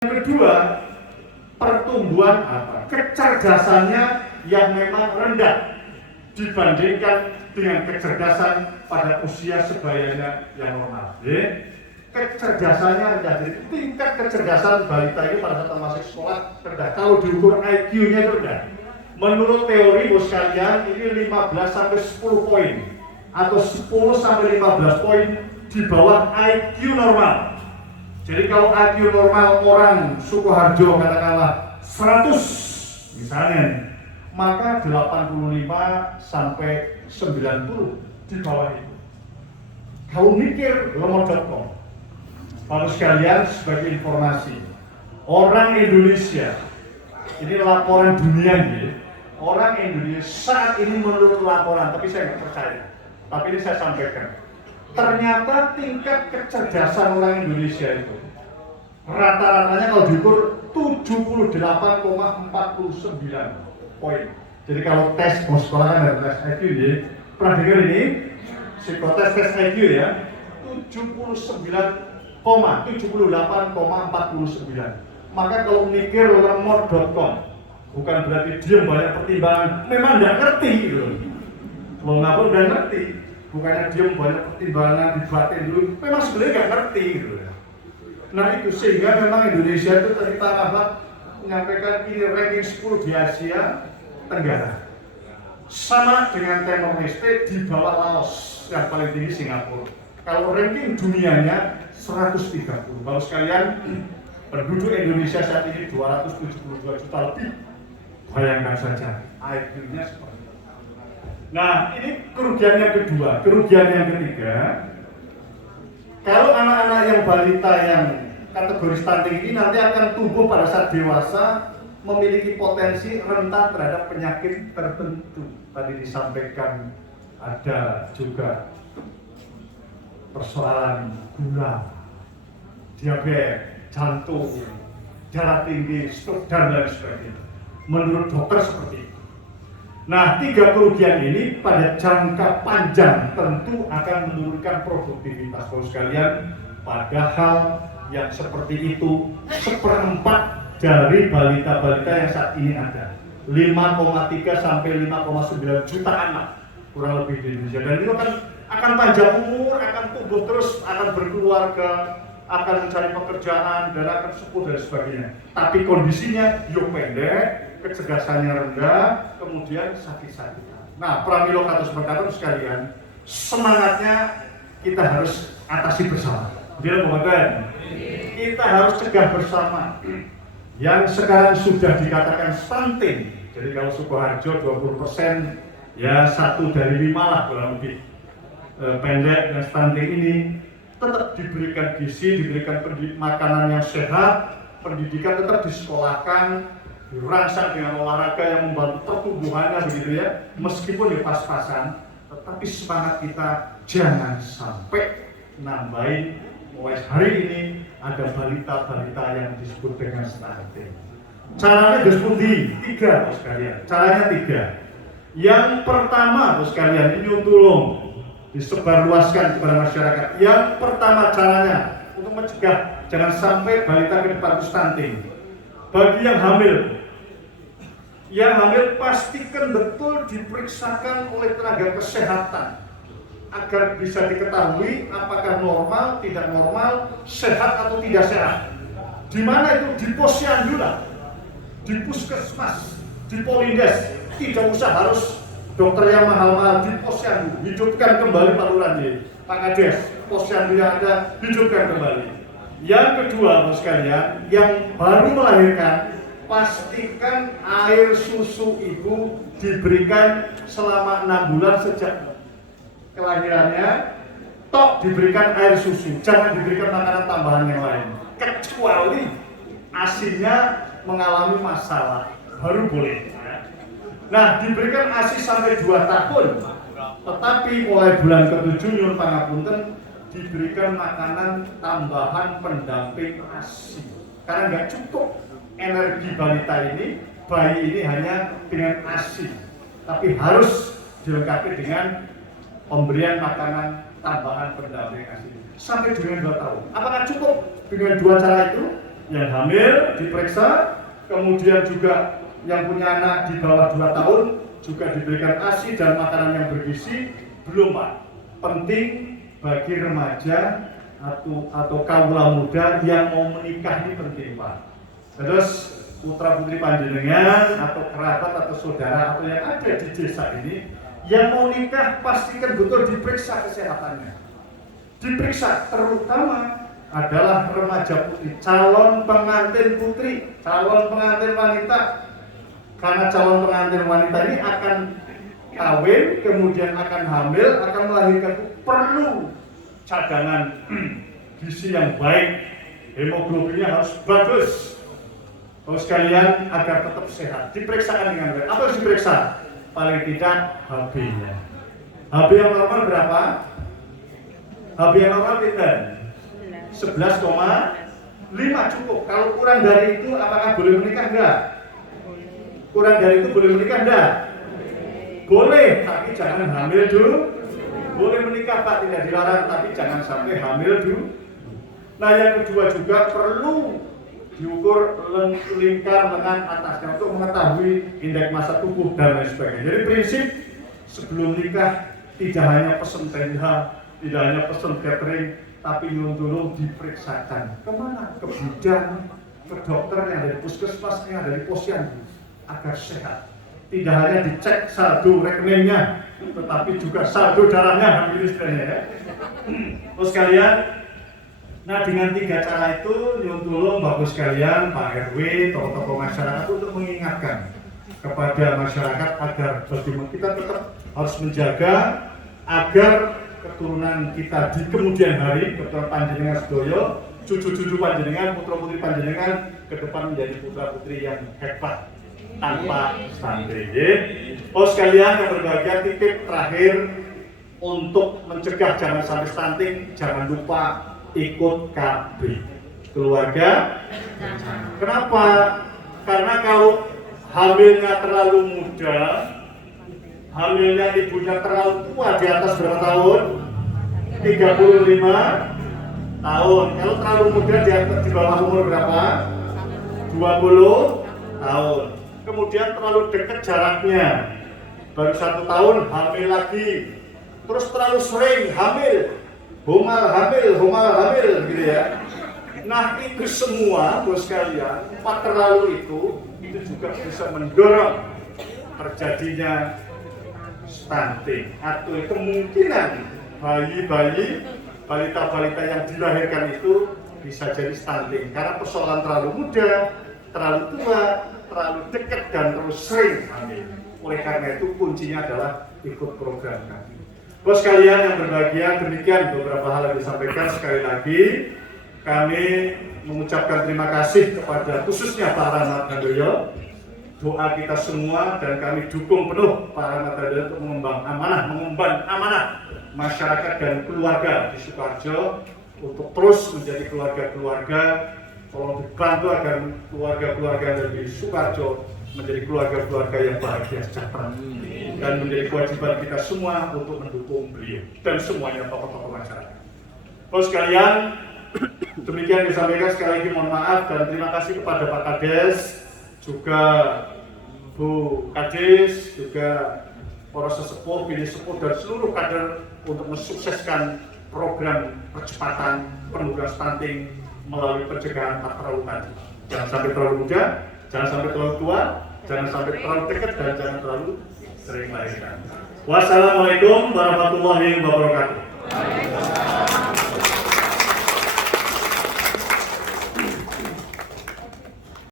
Yang kedua, pertumbuhan kecerdasannya yang memang rendah dibandingkan dengan kecerdasan pada usia sebayanya yang normal. Kecerdasannya rendah, jadi tingkat kecerdasan balita ini pada saat masuk sekolah rendah. Kalau diukur IQ-nya itu rendah. Menurut teori bos sekalian, ini 15 sampai 10 poin atau 10 sampai 15 poin di bawah IQ normal. Jadi kalau IQ normal orang Sukoharjo katakanlah 100 misalnya, maka 85 sampai 90 di bawah itu. Kalau mikir lemot.com. Bapak sekalian, sebagai informasi, orang Indonesia, ini laporan dunia nih, orang Indonesia saat ini menurut laporan, tapi saya nggak percaya, tapi ini saya sampaikan, ternyata tingkat kecerdasan orang Indonesia itu rata-ratanya kalau diukur 78,49 poin. Jadi kalau tes mau sekolah kan ada tes IQ ya, pernah dengar ini psikotes tes IQ ya, 78,49. Maka kalau mikir lemot.com, bukan berarti diam banyak pertimbangan, memang nggak ngerti gitu. Kalau ngapur udah ngerti, bukannya diam banyak pertimbangan dibatin dulu, memang sebenarnya nggak ngerti gitu. Nah itu sehingga memang Indonesia itu tadi Pak Rahmat menyampaikan ini ranking 10 di Asia Tenggara, sama dengan Timor Leste, di bawah Laos yang paling tinggi Singapura. Kalau ranking dunianya 130. Baru sekalian, penduduk Indonesia saat ini 272 juta lebih. Bayangkan saja IQ-nya seperti itu. Nah ini kerugian yang kedua. Kerugian yang ketiga, kalau anak-anak yang balita yang kategori stunting ini nanti akan tumbuh pada saat dewasa memiliki potensi rentan terhadap penyakit tertentu. Tadi disampaikan ada juga persoalan gula, diabetes, jantung, darah tinggi, stroke, dan lain sebagainya. Menurut dokter seperti itu. Nah, 3 kerugian ini pada jangka panjang tentu akan menurunkan produktivitas bos sekalian. Padahal yang seperti itu 1/4 dari balita-balita yang saat ini ada. 5,3 sampai 5,9 juta anak kurang lebih di Indonesia. Dan itu akan panjang umur, akan tumbuh terus, akan berkeluarga, akan mencari pekerjaan, dan akan sepuh dan sebagainya. Tapi kondisinya pendek, kecerdasannya rendah, kemudian sakit-sakitan. Nah, Pramilo Katus sekalian, semangatnya kita harus atasi bersama. Bila bukan, kita harus cegah bersama. Yang sekarang sudah dikatakan stunting, jadi kalau Sukoharjo 20%, ya 1 dari 5 lah kurang lebih pendek dan stunting ini tetap diberikan gizi, diberikan makanan yang sehat, pendidikan tetap disekolahkan, dirangsang dengan olahraga yang membantu pertumbuhannya begitu ya, meskipun ya pas-pasan, tetapi semangat kita jangan sampai nambahin. Mulai hari ini ada balita-balita yang disebut dengan stunting. Caranya diskusi 3 bos sekalian. Caranya 3. Yang pertama bos sekalian, ini tolong disebarluaskan kepada masyarakat. Yang pertama caranya untuk mencegah jangan sampai balita ke depan stunting. Bagi yang hamil pastikan betul diperiksakan oleh tenaga kesehatan agar bisa diketahui apakah normal, tidak normal, sehat atau tidak sehat. Di mana itu? Di posyandu, di puskesmas, di polindes. Tidak usah harus dokter yang mahal-mahal, di posyandu. Hidupkan kembali Pak Lurah, Pak Kades, posyandu yang ada hidupkan kembali. Yang kedua, bos sekalian, yang baru melahirkan, pastikan air susu ibu diberikan selama 6 bulan sejak kelahirannya, diberikan air susu, jangan diberikan makanan tambahan yang lain, kecuali ASI-nya mengalami masalah, baru boleh. Nah, diberikan ASI sampai 2 tahun, tetapi mulai bulan ke-7 nyuwun pangapunten diberikan makanan tambahan pendamping ASI, karena nggak cukup energi balita ini, bayi ini hanya dengan ASI, tapi harus dilengkapi dengan pemberian makanan tambahan pendamping ASI sampai dengan 2 tahun. Apakah cukup dengan 2 cara itu? yang hamil diperiksa, kemudian juga yang punya anak di bawah 2 tahun juga diberikan ASI dan makanan yang bergizi. Belum Pak, penting bagi remaja atau kaula muda yang mau menikah ini penting Pak. Terus putra putri panjenengan atau kerabat atau saudara atau yang ada di desa ini yang mau nikah pastikan betul diperiksa kesehatannya. Diperiksa terutama adalah remaja putri, calon pengantin putri, calon pengantin wanita. Karena calon pengantin wanita ini akan kawin, kemudian akan hamil, akan melahirkan, perlu cadangan gizi yang baik, hemoglobinnya harus bagus. Terus kalian agar tetap sehat, diperiksakan dengan baik. Apa harus diperiksa? Paling tidak HB-nya. HB yang normal berapa? HB yang normal tidak? 11,5 cukup. Kalau kurang dari itu apakah boleh menikah enggak? Kurang dari itu boleh menikah enggak? Boleh, tapi jangan hamil dulu. Boleh menikah Pak, tidak dilarang, tapi jangan sampai hamil dulu. Nah yang kedua juga perlu diukur lingkar lengan atasnya untuk mengetahui indeks massa tubuh dan lain sebagainya. Jadi prinsip sebelum nikah tidak hanya pesen TNH, tidak hanya pesen catering, tapi dulu diperiksakan kemana? Ke bidan, ke dokter yang dari puskesmas, yang dari posyandu agar sehat. Tidak hanya dicek saldo rekeningnya, tetapi juga saldo darahnya, istilahnya ya. Terus kalian, nah dengan 3 cara itu nyuntulung bagus sekalian Pak RW, tokoh-tokoh masyarakat untuk mengingatkan kepada masyarakat agar bagaimana kita tetap harus menjaga agar keturunan kita di kemudian hari, keturunan panjenengan sedoyo, cucu-cucu panjenengan, putra-putri panjenengan ke depan menjadi putra-putri yang hebat tanpa stunting. Oh sekalian yang berbahagia, titip terakhir untuk mencegah jangan sampai stunting, jangan lupa ikut KB keluarga. Kenapa? Karena kalau hamilnya terlalu muda, hamilnya ibunya terlalu tua, di atas berapa tahun? 35 tahun. Kalau terlalu muda di bawah umur berapa? 20 tahun. Kemudian terlalu dekat jaraknya, baru 1 tahun hamil lagi, terus terlalu sering hamil, homal hamil gitu ya. Nah itu semua bos kalian, 4 terlalu itu juga bisa mendorong terjadinya stunting atau kemungkinan bayi-bayi, balita-balita yang dilahirkan itu bisa jadi stunting karena persoalan terlalu muda, terlalu tua, terlalu dekat dan terus sering hamil. Oleh karena itu kuncinya adalah ikut program kami. Bos kalian yang berbahagia, demikian beberapa hal yang disampaikan. Sekali lagi kami mengucapkan terima kasih kepada khususnya Pak Rahmat Handoyo. Doa kita semua dan kami dukung penuh Pak Rahmat Handoyo untuk mengemban amanah masyarakat dan keluarga di Sukoharjo untuk terus menjadi keluarga-keluarga. Tolong dibantu agar keluarga-keluarga yang di Sukoharjo menjadi keluarga-keluarga yang bahagia sejahtera, dan menjadi kewajiban kita semua untuk mendukung beliau dan semuanya tokoh-tokoh masyarakat. Terus sekalian, demikian disampaikan. Sekali lagi mohon maaf dan terima kasih kepada Pak Kades, juga Bu Kades, juga para sesepuh, pilih sepuh dan seluruh kader untuk mensukseskan program percepatan penurunan stunting melalui pencegahan tak terlalu tadi. Jangan sampai terlalu muda, jangan sampai terlalu tua, jangan sampai terlalu dekat, dan jangan terlalu sering melahirkan. Wassalamualaikum warahmatullahi wabarakatuh.